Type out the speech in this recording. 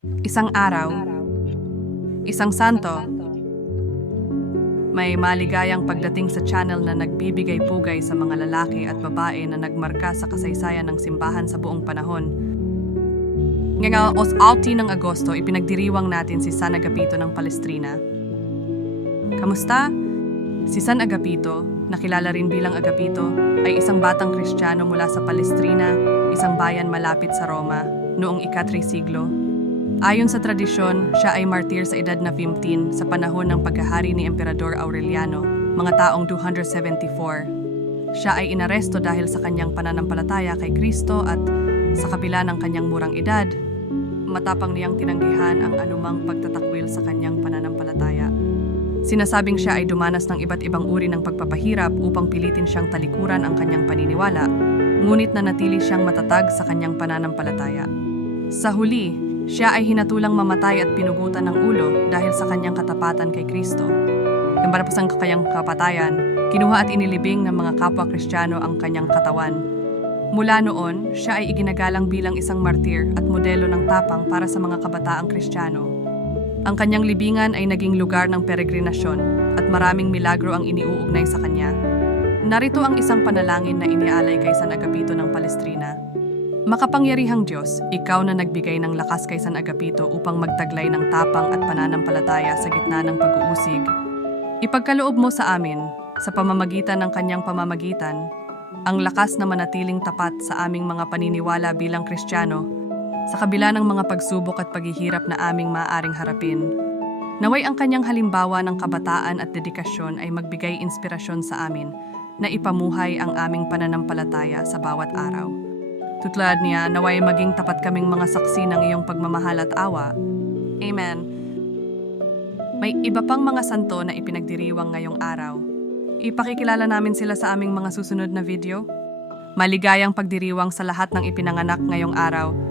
Isang araw, isang santo, may maligayang pagdating sa channel na nagbibigay pugay sa mga lalaki at babae na nagmarka sa kasaysayan ng simbahan sa buong panahon. Ngayon, os alti ng Agosto, ipinagdiriwang natin si San Agapito ng Palestrina. Kamusta? Si San Agapito, nakilala rin bilang Agapito, ay isang batang Kristiyano mula sa Palestrina, isang bayan malapit sa Roma, noong ikatri siglo. Ayon sa tradisyon, siya ay martir sa edad na 15 sa panahon ng paghahari ni Emperador Aureliano, mga taong 274. Siya ay inaresto dahil sa kanyang pananampalataya kay Kristo at sa kabila ng kanyang murang edad, matapang niyang tinanggihan ang anumang pagtatakwil sa kanyang pananampalataya. Sinasabing siya ay dumanas ng iba't ibang uri ng pagpapahirap upang pilitin siyang talikuran ang kanyang paniniwala, ngunit nanatili siyang matatag sa kanyang pananampalataya. Sa huli, siya ay hinatulang mamatay at pinugutan ng ulo dahil sa kanyang katapatan kay Kristo. Yung para sa kanyang kapatayan, kinuha at inilibing ng mga kapwa Kristiyano ang kanyang katawan. Mula noon, siya ay iginagalang bilang isang martir at modelo ng tapang para sa mga kabataang Kristiyano. Ang kanyang libingan ay naging lugar ng peregrinasyon at maraming milagro ang iniuugnay sa kanya. Narito ang isang panalangin na inialay kay San Agapito ng Palestrina. Makapangyarihang Diyos, ikaw na nagbigay ng lakas kay San Agapito upang magtaglay ng tapang at pananampalataya sa gitna ng pag-uusig. Ipagkaloob mo sa amin, sa pamamagitan ng kanyang pamamagitan, ang lakas na manatiling tapat sa aming mga paniniwala bilang Kristiyano, sa kabila ng mga pagsubok at paghihirap na aming maaaring harapin. Naway ang kanyang halimbawa ng kabataan at dedikasyon ay magbigay inspirasyon sa amin na ipamuhay ang aming pananampalataya sa bawat araw. Tutlad niya, naway maging tapat kaming mga saksi ng iyong pagmamahal at awa. Amen. May iba pang mga santo na ipinagdiriwang ngayong araw. Ipakikilala namin sila sa aming mga susunod na video. Maligayang pagdiriwang sa lahat ng ipinanganak ngayong araw